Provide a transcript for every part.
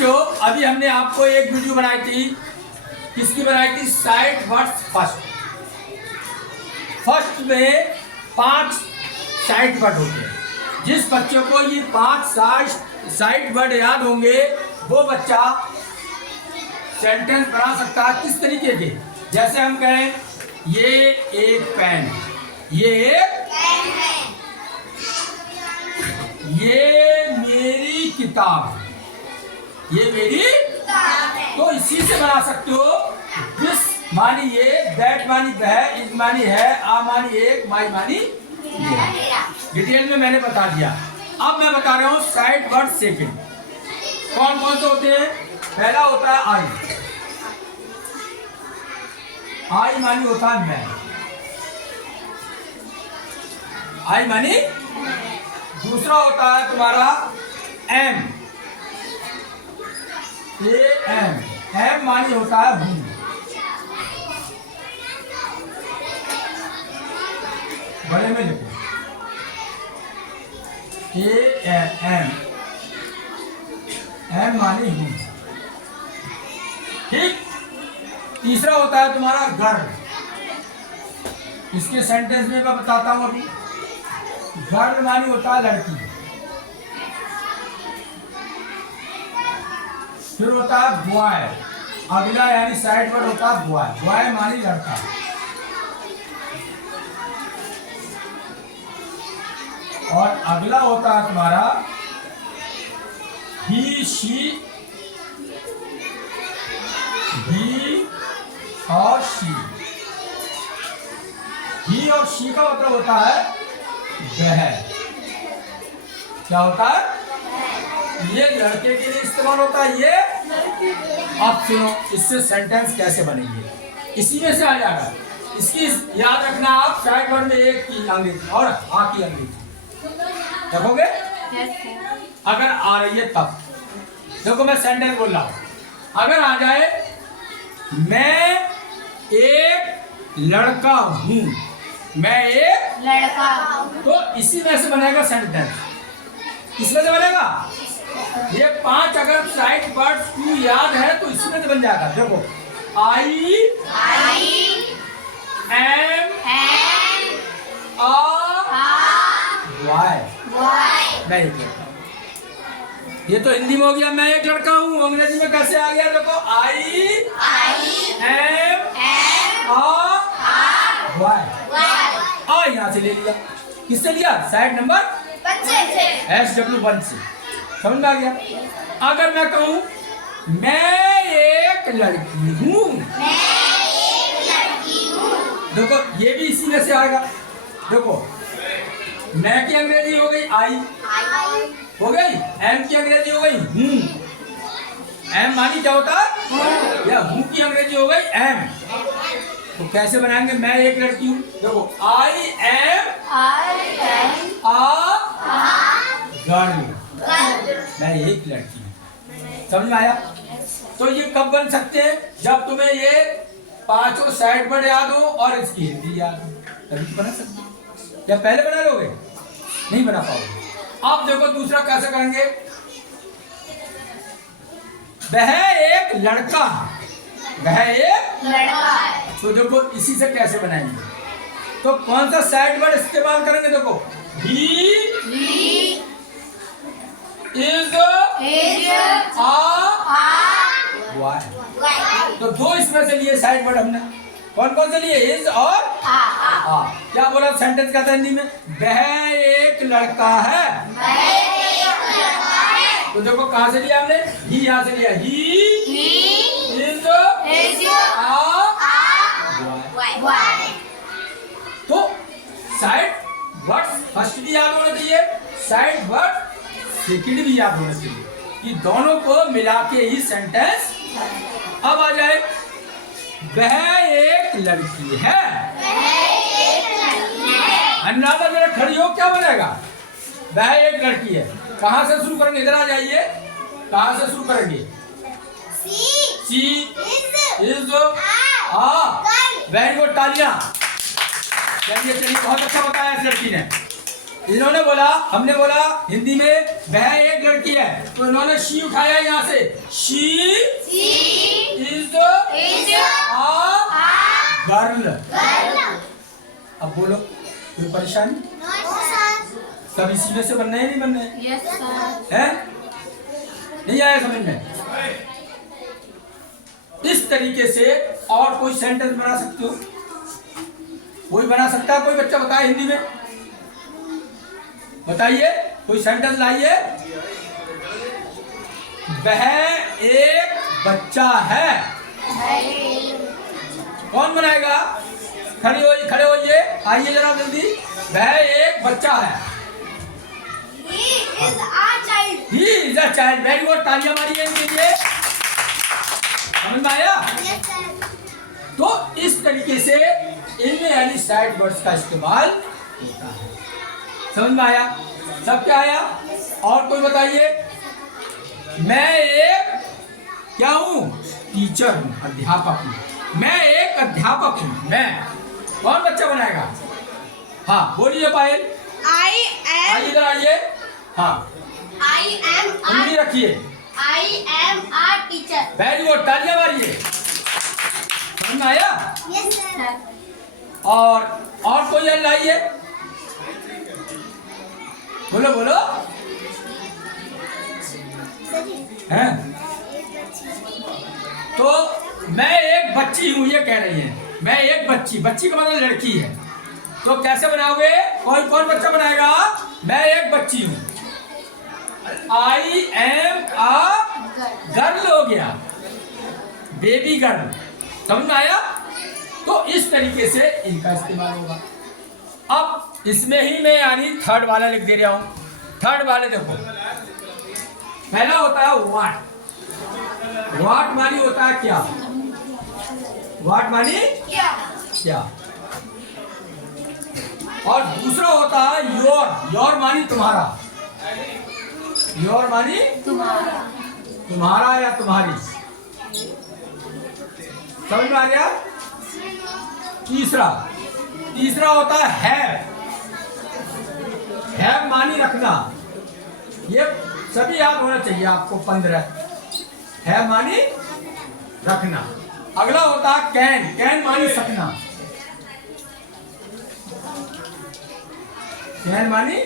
बच्चों, अभी हमने आपको एक वीडियो बनाई थी। किसकी बनाई थी? Side words first. फर्स्ट में 5 साइड वर्ड होते हैं। जिस बच्चे को ये 5 साइड वर्ड याद होंगे वो बच्चा सेंटेंस बना सकता है। किस तरीके के? जैसे हम कहें ये एक पेन, ये एक पेन है, ये मेरी किताब, ये मेरी किताब है। तो इसी से बना सकते हो। दिस मानी ये, दैट मानी वह, इज मानी है, आ मानी एक, माई मानी मेरा। डिटेल में मैंने बता दिया। अब मैं बता रहा हूँ साइड वर्ड सेकंड कौन कौन से होते हैं। पहला होता है आई। आई मानी होता है मैं। आई मानी। दूसरा होता है तुम्हारा एम। A M. एम मानी होता है हूं। बड़े में लिखो ए एम। एम मानी हूं। ठीक। तीसरा होता है तुम्हारा गर्ल। इसके सेंटेंस में मैं बताता हूं अभी। गर्ल मानी होता है लड़की। फिर होता है बॉय। अगला यानी साइड वर्ड होता है बॉय। बॉय मानी लड़का। और अगला होता है तुम्हारा ही शी। ही और शी। ही और शी का मतलब होता है वह। क्या होता है? ये लड़के के लिए इस्तेमाल होता है, ये। अब सुनो इससे सेंटेंस कैसे बनेंगे, इसी में से आ जाएगा। इसकी याद रखना आप। साइड वर्ड में एक की अंग्रेजी और आ की अंग्रेजी रखोगे। अगर आ रही है तब देखो मैं सेंटेंस बोल रहा हूं। अगर आ जाए मैं एक लड़का हूं, मैं एक लड़का हूं, तो इसी में से बनेगा सेंटेंस। किसमें से बनेगा? ये 5 अगर साइड वर्ड्स को याद है तो इसमें से बन जाएगा। देखो आई एम वाई। मैं ये तो हिंदी में हो गया मैं एक लड़का हूँ। अंग्रेजी में कैसे आ गया? देखो आई एम वाई। आ यहाँ से ले लिया। किससे लिया? साइड नंबर SW1 से। समझ में आ गया? अगर मैं कहूँ मैं एक लड़की हूँ, देखो ये भी इसी में से आएगा। देखो मैं की अंग्रेजी हो गई आई, हो गई। एम की अंग्रेजी हो गई हूँ। एम मानी क्या होता है? या हूँ की अंग्रेजी हो गई एम। तो कैसे बनाएंगे? मैं एक लड़की हूँ। देखो आई एम गर्ल। मैं एक लड़की हूँ। समझ में आया? तो ये कब बन सकते हैं? जब तुम्हें ये 5 साइड वर्ड याद हो और इसकी हिंदी याद हो, तभी बना सकते हैं। क्या पहले बना लोगे? नहीं बना पाओगे। अब देखो दूसरा कैसे करेंगे। वह एक लड़का है। वह एक लड़का है। तो देखो इसी से कैसे बनाएंगे। तो कौन सा साइड वर्ड इस्तेमाल करेंगे? देखो ही इज वाई। तो 2 इसमें से लिए साइड वर्ड हमने। कौन कौन से लिए? इज और आ। क्या बोला सेंटेंस का था हिंदी में? वह एक लड़का है। तो देखो कहाँ से लिया हमने? ही यहाँ से लिया। He is Y. तो साइड वर्ड फर्स्ट भी याद होना चाहिए, साइड वर्ड सेकंड भी याद होना चाहिए। ये दोनों को मिला के ही सेंटेंस। अब आ जाए वह एक लड़की है। अनुराधा मेरा खड़ी हो, क्या बनेगा? वह एक लड़की है। कहाँ से शुरू करेंगे? इधर आ जाइए। कहाँ से शुरू करेंगे? सी इज आ। वेरी गुड, तालियां। चलिए बहुत अच्छा बताया इस लड़की ने। इन्होंने बोला, हमने बोला हिंदी में वह एक लड़की है, तो इन्होंने शी उठाया यहाँ से, शी इज अ गर्ल। अब बोलो कोई परेशानी? सब इसी में से बनना है, नहीं बनना है? Yes sir. है? नहीं आया समझ में? इस तरीके से और कोई सेंटेंस बना सकते हो? कोई बना सकता है? कोई बच्चा बताए हिंदी में, बताइए कोई सेंटेंस लाइए। वह एक बच्चा है, कौन बनाएगा? खड़े होइए, आइए जरा जल्दी। वह एक बच्चा है, he is a child. Very good, तालियां मारिए इनके लिए। समझ में आया? तो इस तरीके से इनमें यानी साइड वर्ड्स का इस्तेमाल होता है। समझ में आया? सब क्या आया? और कोई बताइए। मैं एक क्या हूँ? टीचर हूँ, अध्यापक हूँ। मैं एक अध्यापक हूँ। मैं, कौन बच्चा बनाएगा? हाँ बोलिए पायल। आइए इधर आइए। हाँ I am उंगली रखिए। a teacher। वेरी गुड, तालियां मारिए। समझ में आया? Yes sir. और कोई याद लाइए, बोलो बोलो। हैं? तो मैं एक बच्ची हूँ, ये कह रही है। मैं एक बच्ची, बच्ची का मतलब लड़की है। तो कैसे बनाओगे? कौन बच्चा बनाएगा? मैं एक बच्ची हूँ। आई एम अ गर्ल हो गया, बेबी गर्ल। समझ में आया? तो इस तरीके से इनका इस्तेमाल होगा। अब इसमें ही मैं यानी थर्ड वाला लिख दे रहा हूं। थर्ड वाले देखो, पहला होता है व्हाट। व्हाट मानी होता है क्या? व्हाट मानी क्या? और दूसरा होता है योर। योर मानी तुम्हारा। योर मानी तुम्हारा या तुम्हारी। समझ में आ गया? तीसरा होता है हैव मानी रखना। ये सभी याद होना चाहिए आपको। 15 हैव मानी रखना। अगला होता है कैन। कैन मानी सकना। कैन मानी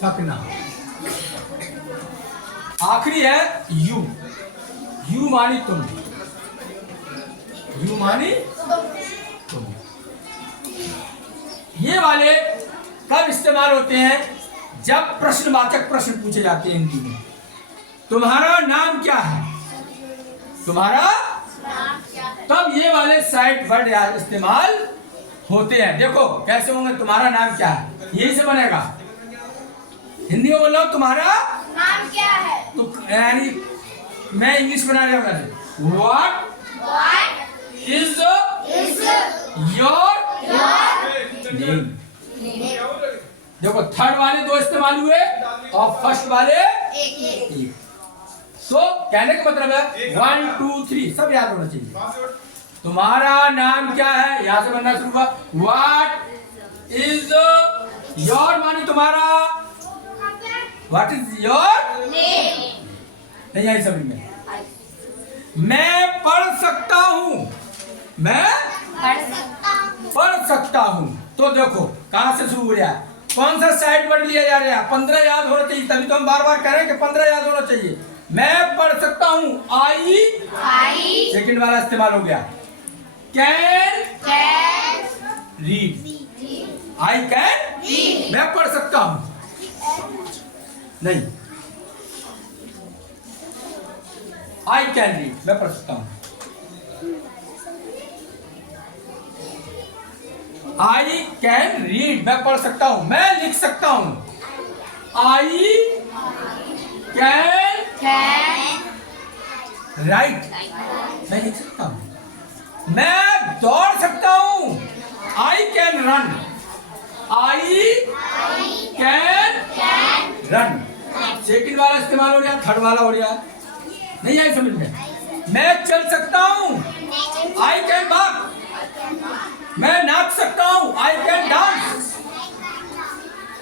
सकना। आखिरी है यू। यू मानी तुम। यू मानी तुम। ये वाले कब इस्तेमाल होते हैं? जब प्रश्नवाचक प्रश्न पूछे जाते हैं हिंदी में। तुम्हारा नाम क्या है? तुम्हारा नाम क्या है? तब ये वाले साइड वर्ड इस्तेमाल होते हैं। देखो कैसे होंगे। तुम्हारा नाम क्या है, यही से बनेगा। हिंदी में बोलो तुम्हारा नाम क्या है? तो यानी मैं इंग्लिश बना रहा हूँ। What is your name. देखो थर्ड वाले 2 इस्तेमाल हुए और फर्स्ट वाले एक। सो कहने का मतलब है 1 2 3 सब याद होना चाहिए। तुम्हारा नाम क्या है, यहां से बनना शुरू हुआ। व्हाट इज योर मानी तुम्हारा। व्हाट इज योर नहीं आई समझ में? मैं पढ़ सकता हूँ। मैं पढ़ सकता हूँ। तो देखो कहां से शुरू हो रहा है, कौन सा साइड वर्ड लिया जा रहा है? 15 याद होना चाहिए, तभी तो हम बार बार कह रहे हैं कि 15 याद होना चाहिए। मैं पढ़ सकता हूँ, आई सेकंड वाला इस्तेमाल हो गया। Can read. आई कैन मैं पढ़ सकता हूँ। नहीं, आई कैन रीड मैं पढ़ सकता हूँ। आई कैन रीड मैं पढ़ सकता हूँ। मैं लिख सकता हूँ। आई कैन राइट मैं लिख सकता हूँ। मैं दौड़ सकता हूँ। I can run. I can run. Second वाला इस्तेमाल हो गया, थर्ड वाला हो गया। नहीं आई समझ में? मैं चल सकता हूँ। I can walk. मैं नाच सकता हूँ। I can dance.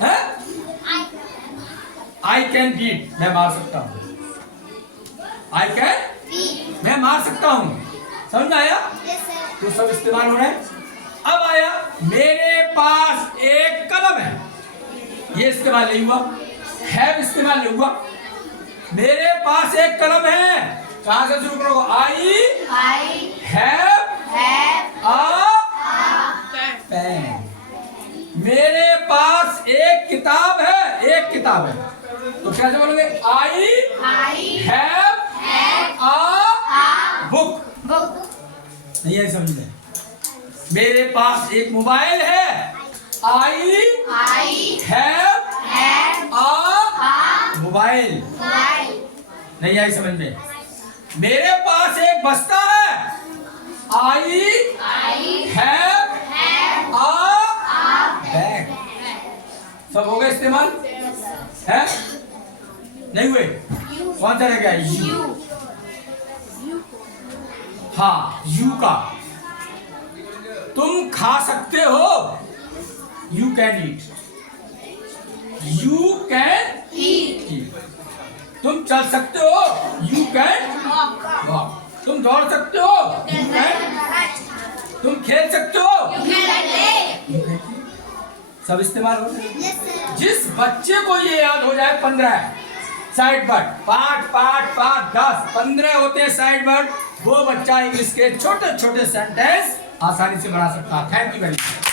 है? आई कैन बीट, मैं मार सकता हूँ। आई कैन, मैं मार सकता हूँ। समझ में आया? तो सब इस्तेमाल हो रहे हैं। अब आया मेरे पास एक कलम है, ये इस्तेमाल नहीं हुआ। हैव इस्तेमाल नहीं हुआ। मेरे पास एक कलम है, कहां से शुरू करोगे? I have a pen. मेरे पास एक किताब है, एक किताब है, तो कैसे बोलोगे? आई हैव अ बुक। नहीं है समझ में? मेरे पास एक मोबाइल है, आई हैव अ मोबाइल। नहीं आई समझ में? मेरे पास एक बस्ता है, आई हैव अ बैग। सब हो गए इस्तेमाल? है? नहीं हुए? कौन सा रह गया? यू। हाँ, यू का तुम खा सकते हो, you can eat. You can eat. तुम चल सकते हो, यू कैन वॉक। तुम दौड़ सकते हो, यू कैन। तुम खेल सकते हो, सब इस्तेमाल हो रहे। जिस बच्चे को ये याद हो जाए 15 साइड वर्ड, पाठ 10 15 होते हैं साइड वर्ड, वो बच्चा इंग्लिश के छोटे छोटे सेंटेंस आसानी से बना सकता है। Thank you very much.